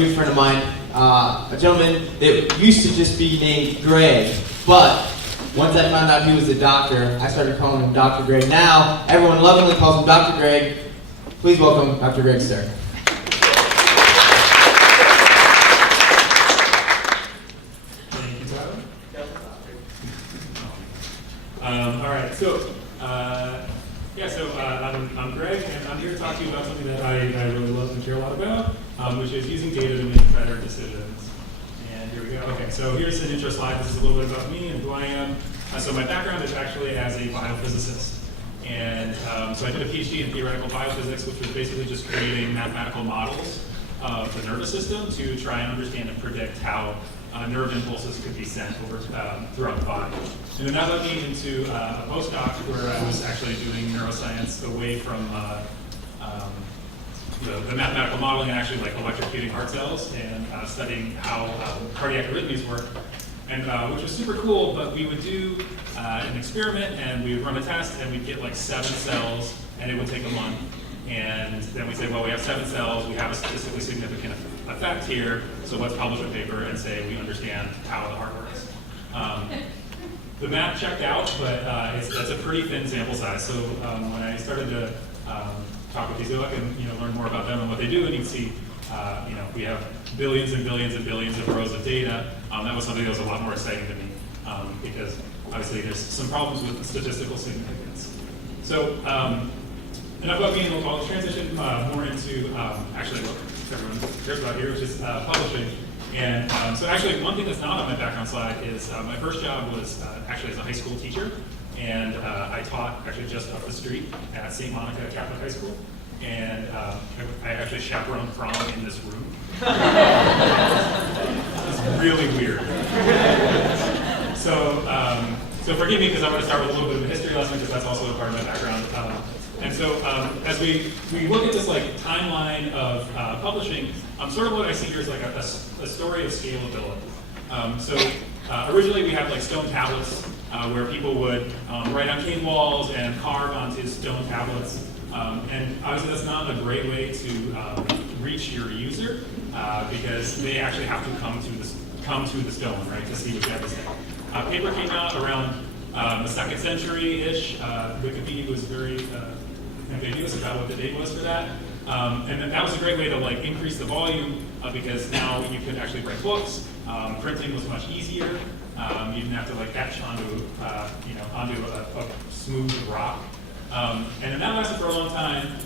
good friend of mine, a gentleman that used to just be named Greg, but once I found out he was a doctor, I started calling him Dr. Greg. Now, everyone lovingly calls him Dr. Greg. Please welcome Dr. Greg Stern. Thank you, Tyler. All right, so I'm Greg, and I'm here to talk to you about something that I really love and care a lot about, which is using data to make better decisions. And here we go. Okay, so here's an intro slide. This is a little bit about me and who I am. So my background is actually as a biophysicist. And so I did a PhD in theoretical biophysics, which was basically just creating mathematical models of the nervous system to try and understand and predict how nerve impulses could be sent over throughout the body. And then that led me into a postdoc where I was actually doing neuroscience away from the mathematical modeling and actually like electrocuting heart cells and studying how cardiac arrhythmias work. And which was super cool, but we would do an experiment and we would run a test and we'd get like 7 cells and it would take a month. And then we say, well, we have 7 cells, we have a statistically significant effect here, so let's publish a paper and say we understand how the heart works. The math checked out, but that's a pretty thin sample size. So when I started to talk with Ezoic and learn more about them and what they do, and you can see we have billions and billions and billions of rows of data. That was something that was a lot more exciting to me because obviously there's some problems with statistical significance. So enough about me, and I'll transition more into actually what everyone cares about here, which is publishing. And so actually one thing that's not on my background slide is my first job was actually as a high school teacher. And I taught actually just up the street at St. Monica Catholic High School. And I actually chaperoned prom in this room. It's really weird. So forgive me because I'm going to start with a little bit of a history lesson because that's also a part of my background. And so as we look at this like timeline of publishing, sort of what I see here is like a story of scalability. Originally we had like stone tablets where people would write on cave walls and carve onto stone tablets. And obviously that's not a great way to reach your user because they actually have to come to the stone, right, to see what you have to say. Paper came out around the 2nd century-ish. Wikipedia was very ambiguous about what the date was for that. And that was a great way to like increase the volume because now you could actually write books. Printing was much easier. You didn't have to like etch onto a smooth rock. And then that lasted for a long time.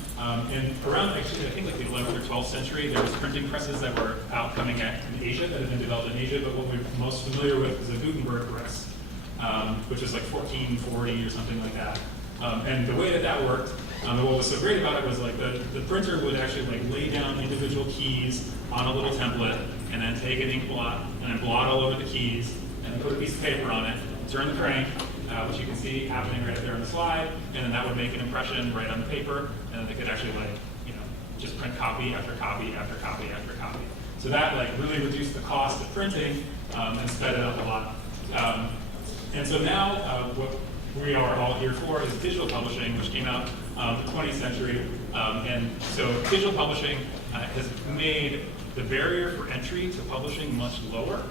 And around actually I think like the 11th or 12th century, there was printing presses that were out coming in Asia that had been developed in Asia. But what we're most familiar with is the Gutenberg press, which was like 1440 or something like that. And the way that worked, and what was so great about it was like the printer would actually like lay down individual keys on a little template and then take an ink blot and then blot all over the keys and then put a piece of paper on it, turn the crank, which you can see happening right there on the slide, and then that would make an impression right on the paper, and then they could actually like, just print copy after copy after copy after copy. So that like really reduced the cost of printing and sped it up a lot. And so now what we are all here for is digital publishing, which came out in the 20th century. And so digital publishing has made the barrier for entry to publishing much lower.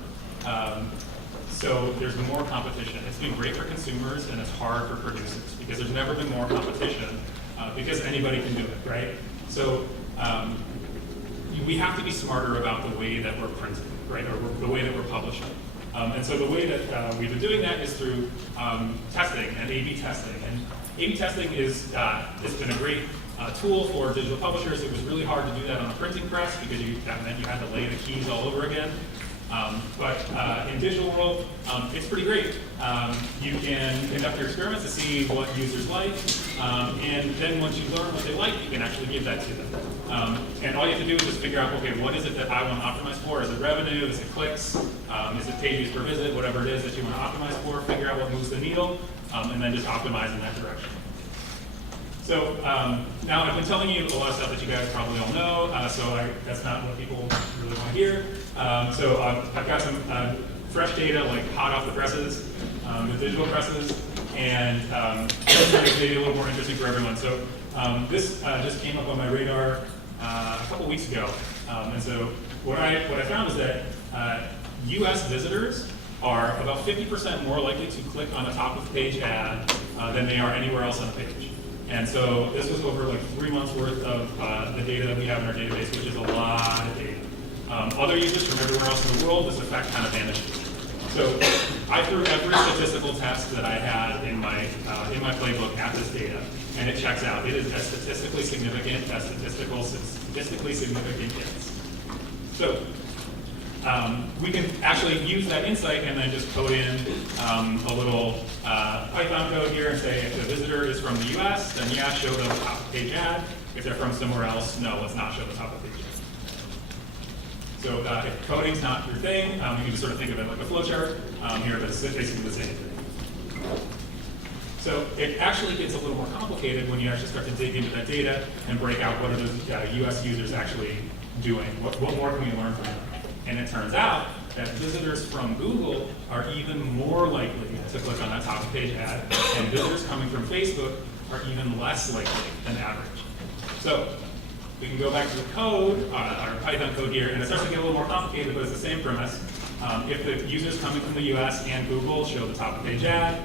So there's more competition. It's been great for consumers and it's hard for producers because there's never been more competition because anybody can do it, right? So we have to be smarter about the way that we're printing, right, or the way that we're publishing. And so the way that we've been doing that is through testing and A/B testing. And A/B testing has been a great tool for digital publishers. It was really hard to do that on a printing press because that meant you had to lay the keys all over again. But in digital world, it's pretty great. You can conduct your experiments to see what users like, and then once you learn what they like, you can actually give that to them. And all you have to do is just figure out, okay, what is it that I want to optimize for? Is it revenue? Is it clicks? Is it page views per visit? Whatever it is that you want to optimize for, figure out what moves the needle, and then just optimize in that direction. So now I've been telling you a lot of stuff that you guys probably all know, that's not what people really want to hear. So I've got some fresh data, like hot off the presses, the digital presses, and it's maybe a little more interesting for everyone. So this just came up on my radar a couple weeks ago, and so what I found is that US visitors are about 50% more likely to click on a top of page ad than they are anywhere else on the page. And so this was over like 3 months worth of the data that we have in our database, which is a lot of data. Other users from everywhere else in the world, this effect kind of vanishes. So I threw every statistical test that I had in my playbook at this data, and it checks out. It is as statistically significant as statistically significant gets. So we can actually use that insight and then just code in a little Python code here and say if the visitor is from the US, then yeah, show the top of page ad. If they're from somewhere else, no, let's not show the top of page ad. So if coding's not your thing, you can just sort of think of it like a flowchart here, but it's basically the same thing. So it actually gets a little more complicated when you actually start to dig into that data and break out what are those US users actually doing. What more can we learn from them? And it turns out that visitors from Google are even more likely to click on that top of page ad, and visitors coming from Facebook are even less likely than average. So we can go back to the code, our Python code here, and it starts to get a little more complicated, but it's the same premise. If the users coming from the US and Google show the top of page ad,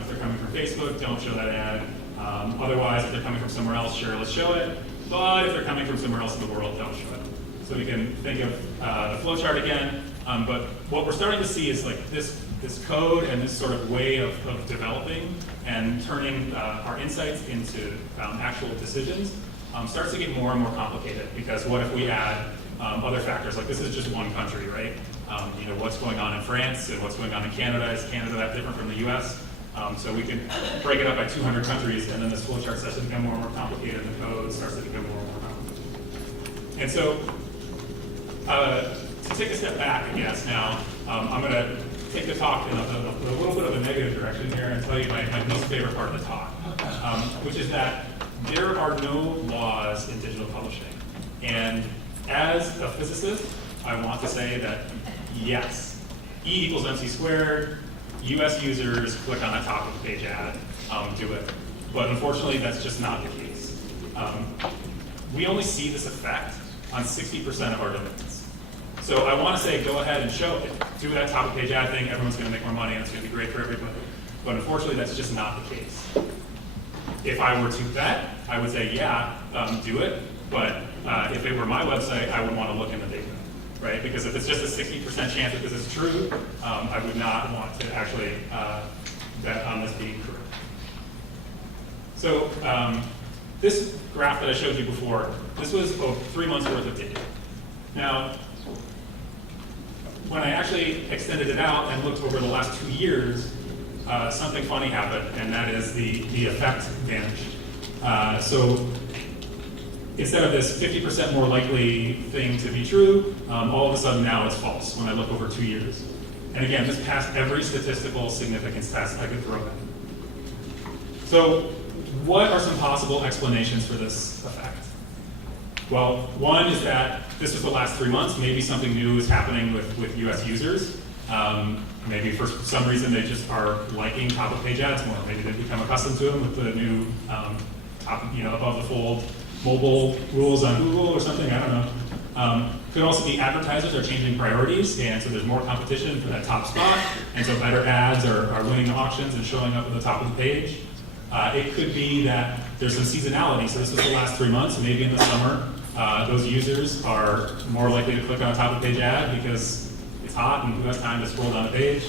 if they're coming from Facebook, don't show that ad. Otherwise, if they're coming from somewhere else, sure, let's show it. But if they're coming from somewhere else in the world, don't show it. So we can think of the flowchart again, but what we're starting to see is like this code and this sort of way of developing and turning our insights into actual decisions starts to get more and more complicated, because what if we add other factors? Like this is just one country, right? You know, what's going on in France and what's going on in Canada? Is Canada that different from the US? So we can break it up by 200 countries, and then this flowchart starts to become more and more complicated, and the code starts to become more and more complicated. And so to take a step back, I guess, now, I'm going to take the talk in a little bit of a negative direction here and tell you my most favorite part of the talk, which is that there are no laws in digital publishing. And as a physicist, I want to say that, yes, E equals MC squared, US users click on a top of the page ad, do it. But unfortunately, that's just not the case. We only see this effect on 60% of our domains. So I want to say, go ahead and show it. Do that top of page ad thing, everyone's going to make more money, and it's going to be great for everybody. But unfortunately, that's just not the case. If I were to bet, I would say, yeah, do it. But if it were my website, I would want to look in the data, right? Because if it's just a 60% chance that this is true, I would not want to actually bet on this being correct. So this graph that I showed you before, this was 3 months worth of data. Now, when I actually extended it out and looked over the last 2 years, something funny happened, and that is the effect vanished. So instead of this 50% more likely thing to be true, all of a sudden now it's false when I look over 2 years. And again, this passed every statistical significance test I could throw at. So what are some possible explanations for this effect? Well, one is that this was the last 3 months. Maybe something new is happening with US users. Maybe for some reason they just are liking top of page ads more. Maybe they've become accustomed to them with the new above the fold mobile rules on Google or something, I don't know. Could also be advertisers are changing priorities, and so there's more competition for that top spot, and so better ads are winning auctions and showing up at the top of the page. It could be that there's some seasonality, so this was the last 3 months, and maybe in the summer, those users are more likely to click on a top of page ad because it's hot and who has time to scroll down the page.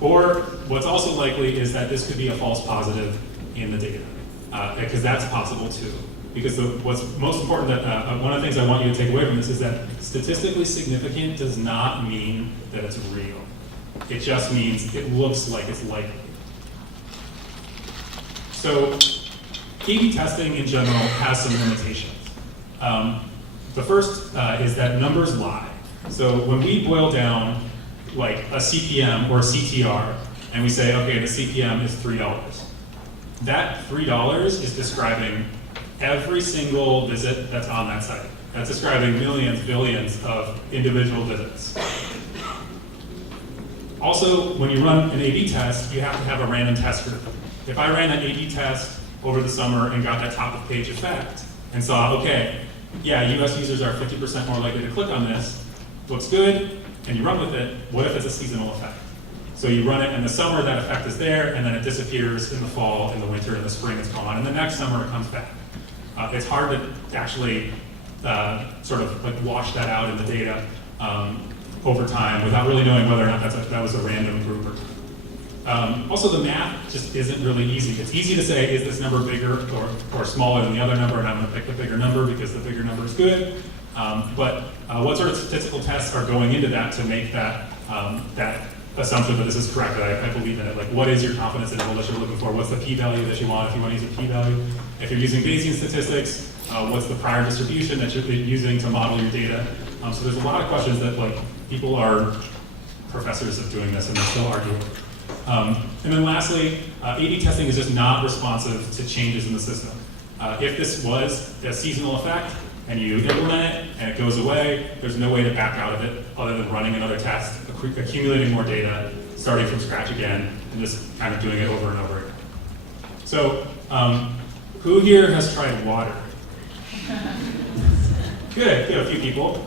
Or what's also likely is that this could be a false positive in the data, because that's possible too. Because what's most important, that one of the things I want you to take away from this is that statistically significant does not mean that it's real. It just means it looks like it's likely. So A/B testing in general has some limitations. The first is that numbers lie. So when we boil down like a CPM or a CTR, and we say, okay, the CPM is $3. That $3 is describing every single visit that's on that site. That's describing millions, billions of individual visits. Also, when you run an A/B test, you have to have a random test group. If I ran that A/B test over the summer and got that top of page effect and saw, okay, yeah, US users are 50% more likely to click on this, looks good, and you run with it. What if it's a seasonal effect? So you run it in the summer, that effect is there, and then it disappears in the fall, in the winter, in the spring, it's gone, and the next summer it comes back. It's hard to actually sort of like wash that out in the data over time without really knowing whether or not that was a random group or also, the math just isn't really easy. It's easy to say, is this number bigger or smaller than the other number, and I'm going to pick the bigger number because the bigger number is good. But what sort of statistical tests are going into that to make that assumption that this is correct, that I believe in it? Like, what is your confidence interval that you're looking for? What's the p-value that you want if you want to use a p-value? If you're using Bayesian statistics, what's the prior distribution that you're using to model your data? So there's a lot of questions that like people are professors of doing this and they're still arguing. And then lastly, A/B testing is just not responsive to changes in the system. If this was a seasonal effect and you implement it and it goes away, there's no way to back out of it other than running another test, accumulating more data, starting from scratch again, and just kind of doing it over and over again. So, who here has tried water? Good, a few people.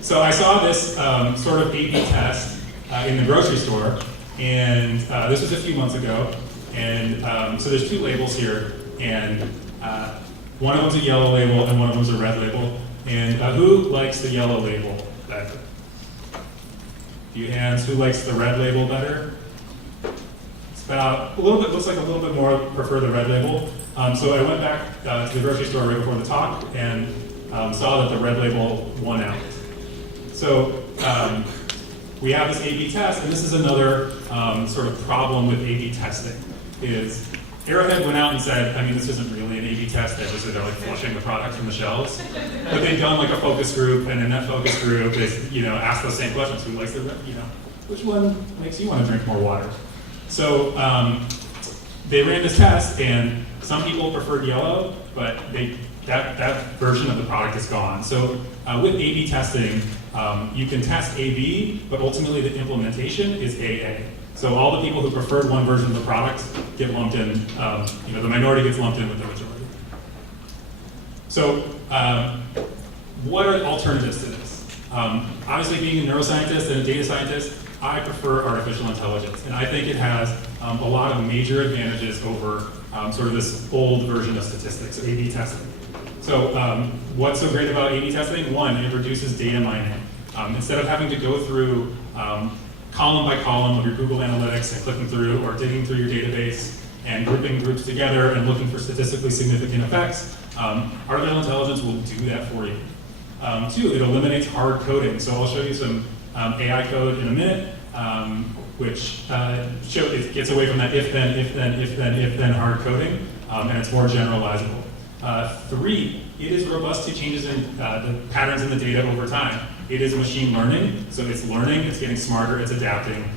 So I saw this sort of A/B test in the grocery store. And this was a few months ago, and so there's two labels here, and one of them's a yellow label and one of them's a red label. And who likes the yellow label better? A few hands. Who likes the red label better? It's about a little bit, looks like a little bit more prefer the red label. So I went back to the grocery store right before the talk and saw that the red label won out. So we have this A/B test, and this is another sort of problem with A/B testing, is Arrowhead went out and said, I mean, this isn't really an A/B test, they're like flushing the product from the shelves. But they've done like a focus group, and in that focus group, they ask those same questions. Who likes the, which one makes you want to drink more water? So they ran this test, and some people preferred yellow, but that version of the product is gone. So with A/B testing, you can test A/B, but ultimately the implementation is AA. So all the people who preferred one version of the product get lumped in, the minority gets lumped in with the majority. So what are alternatives to this? Obviously being a neuroscientist and a data scientist, I prefer artificial intelligence. And I think it has a lot of major advantages over sort of this old version of statistics, A/B testing. So what's so great about A/B testing? One, it reduces data mining. Instead of having to go through column by column of your Google Analytics and clicking through or digging through your database and grouping groups together and looking for statistically significant effects, artificial intelligence will do that for you. Two, it eliminates hard coding. So I'll show you some AI code in a minute, which it gets away from that if then hard coding, and it's more generalizable. Three, it is robust to changes in the patterns in the data over time. It is machine learning, so it's learning, it's getting smarter, it's adapting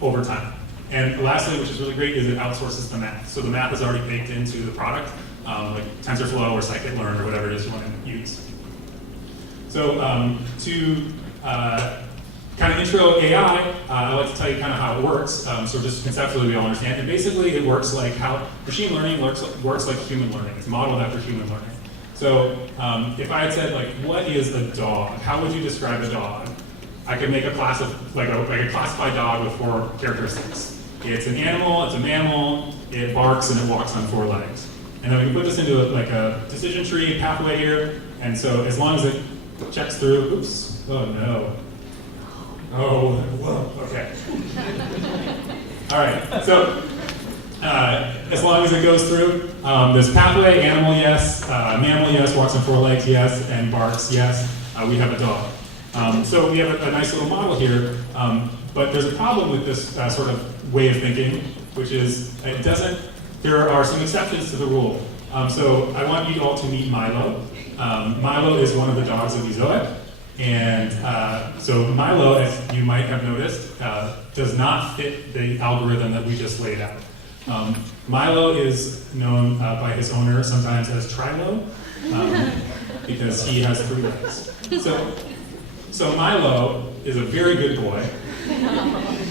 over time. And lastly, which is really great, is it outsources the math. So the math is already baked into the product, like TensorFlow or scikit-learn or whatever it is you want to use. So to kind of intro AI, I like to tell you kind of how it works, so just conceptually we all understand. And basically it works like how machine learning works like human learning. It's modeled after human learning. So if I had said, like, what is a dog? How would you describe a dog? I could make a class of, like a classified dog with 4 characteristics. It's an animal, it's a mammal, it barks, and it walks on 4 legs. And then we can put this into a decision tree pathway here. And so as long as it checks through, oops, oh no. Oh, whoa, okay. All right, so as long as it goes through this pathway, animal yes, mammal yes, walks on 4 legs yes, and barks yes, we have a dog. So we have a nice little model here, but there's a problem with this sort of way of thinking, which is there are some exceptions to the rule. So I want you all to meet Milo. Milo is one of the dogs of Ezoic. And so Milo, as you might have noticed, does not fit the algorithm that we just laid out. Milo is known by his owner sometimes as Trilo, because he has 3 legs. So Milo is a very good boy,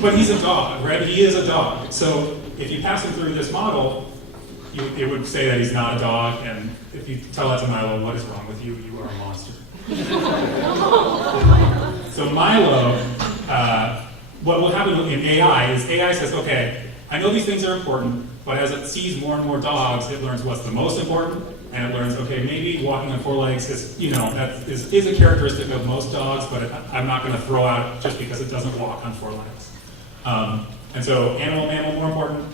but he's a dog, right? He is a dog. So if you pass him through this model, it would say that he's not a dog, and if you tell that to Milo, what is wrong with you? You are a monster. So Milo, what will happen in AI is AI says, okay, I know these things are important, but as it sees more and more dogs, it learns what's the most important, and it learns, okay, maybe walking on four legs is, that is a characteristic of most dogs, but I'm not going to throw out just because it doesn't walk on four legs. And so animal, more important,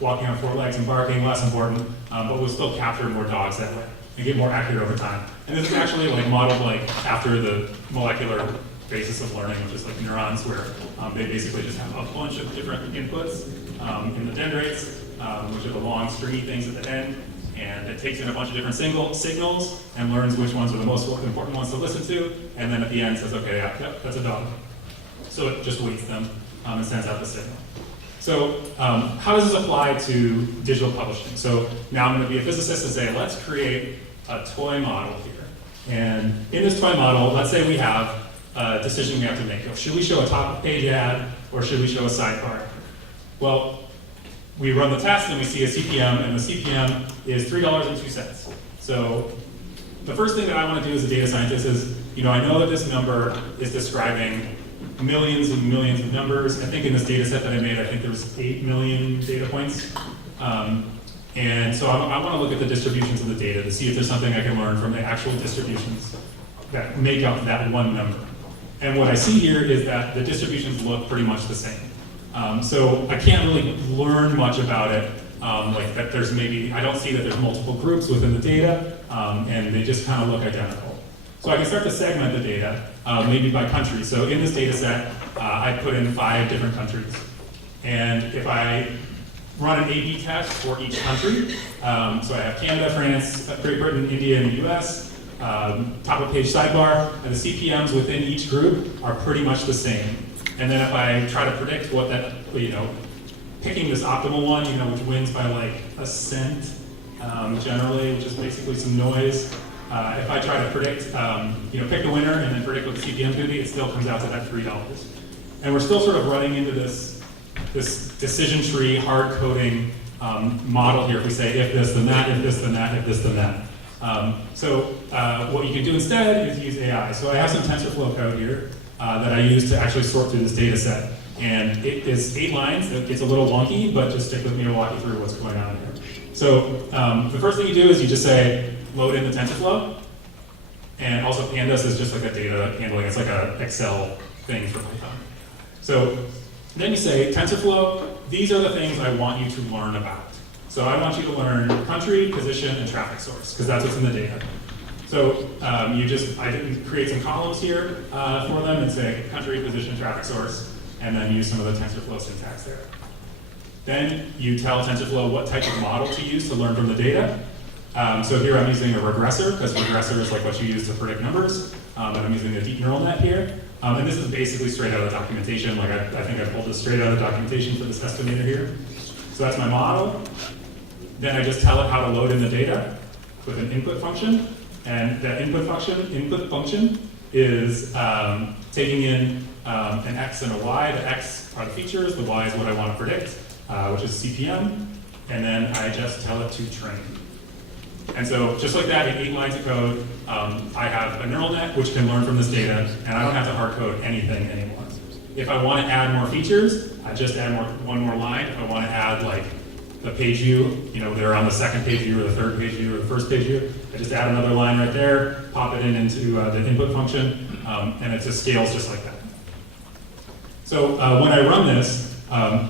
walking on four legs and barking, less important, but we'll still capture more dogs that way and get more accurate over time. And this is actually modeled after the molecular basis of learning, which is neurons, where they basically just have a bunch of different inputs in the dendrites, which are the long stringy things at the end, and it takes in a bunch of different signals and learns which ones are the most important ones to listen to, and then at the end says, okay, yeah, that's a dog. So it just weights them and sends out the signal. So how does this apply to digital publishing? So now I'm going to be a physicist and say, let's create a toy model here. And in this toy model, let's say we have a decision we have to make. Should we show a top-page ad, or should we show a sidebar? Well, we run the test and we see a CPM, and the CPM is $3.02. So the first thing that I want to do as a data scientist is, I know that this number is describing millions and millions of numbers. I think in this data set that I made, I think there was 8 million data points. And so I want to look at the distributions of the data to see if there's something I can learn from the actual distributions that make up that one number. And what I see here is that the distributions look pretty much the same. So I can't really learn much about it, that there's I don't see that there's multiple groups within the data, and they just kind of look identical. So I can start to segment the data, maybe by country. So in this data set, I put in 5 different countries. And if I run an A/B test for each country, so I have Canada, France, Great Britain, India, and the US, top of page sidebar, and the CPMs within each group are pretty much the same. And then if I try to predict what that, picking this optimal one, which wins by a cent, generally, which is basically some noise. If I try to predict, pick the winner and then predict what the CPM is going to be, it still comes out to that $3. And we're still sort of running into this decision tree hard coding model here. If we say if this, then that, if this, then that, if this, then that. So what you can do instead is use AI. So I have some TensorFlow code here that I use to actually sort through this data set. And it is 8 lines. It's a little wonky, but just stick with me to walk you through what's going on here. So the first thing you do is you just say, load in the TensorFlow. And also pandas is just a data handling. It's an Excel thing for Python. So then you say, TensorFlow, these are the things I want you to learn about. So I want you to learn country, position, and traffic source, because that's what's in the data. So I didn't create some columns here for them and say country, position, traffic source, and then use some of the TensorFlow syntax there. Then you tell TensorFlow what type of model to use to learn from the data. So here I'm using a regressor, because regressor is what you use to predict numbers. And I'm using a deep neural net here. And this is basically straight out of the documentation. I think I pulled this straight out of the documentation for this estimator here. So that's my model. Then I just tell it how to load in the data with an input function. And that input function is taking in an x and a y. The x are the features, the y is what I want to predict, which is CPM. And then I just tell it to train. And so just like that, in 8 lines of code, I have a neural net which can learn from this data, and I don't have to hard code anything anymore. If I want to add more features, I just add one more line. If I want to add the page view, they're on the second page view or the third page view or the first page view, I just add another line right there, pop it into the input function, and it just scales just like that. So when I run this,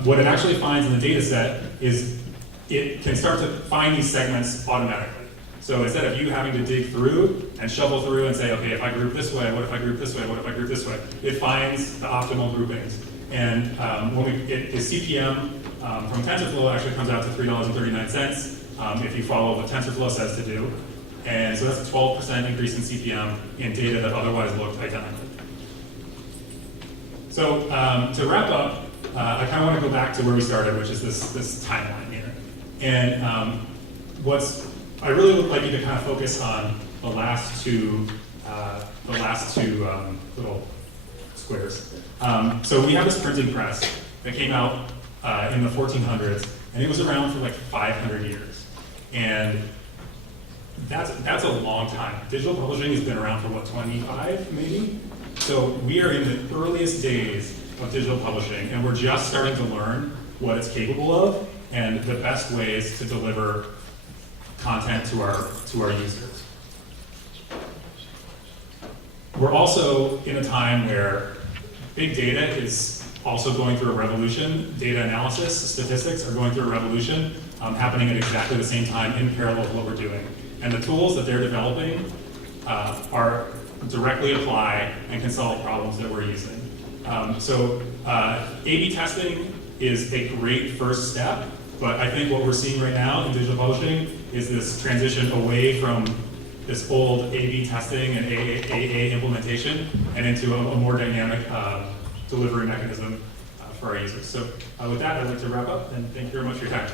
what it actually finds in the data set is it can start to find these segments automatically. So instead of you having to dig through and shovel through and say, okay, if I group this way, what if I group this way, what if I group this way, it finds the optimal groupings. And the CPM from TensorFlow actually comes out to $3.39 if you follow what TensorFlow says to do. And so that's a 12% increase in CPM in data that otherwise looked identical. So to wrap up, I kind of want to go back to where we started, which is this timeline here. And I really would like you to kind of focus on the last two little squares. So we have this printing press that came out in the 1400s, and it was around for 500 years. And that's a long time. Digital publishing has been around for what, 25 maybe? So we are in the earliest days of digital publishing, and we're just starting to learn what it's capable of and the best ways to deliver content to our users. We're also in a time where big data is also going through a revolution. Data analysis, statistics are going through a revolution, happening at exactly the same time in parallel with what we're doing. And the tools that they're developing are directly apply and can solve problems that we're using. A/B testing is a great first step, but I think what we're seeing right now in digital publishing is this transition away from this old A/B testing and AA implementation and into a more dynamic delivery mechanism for our users. So with that, I'd like to wrap up, and thank you very much for your time.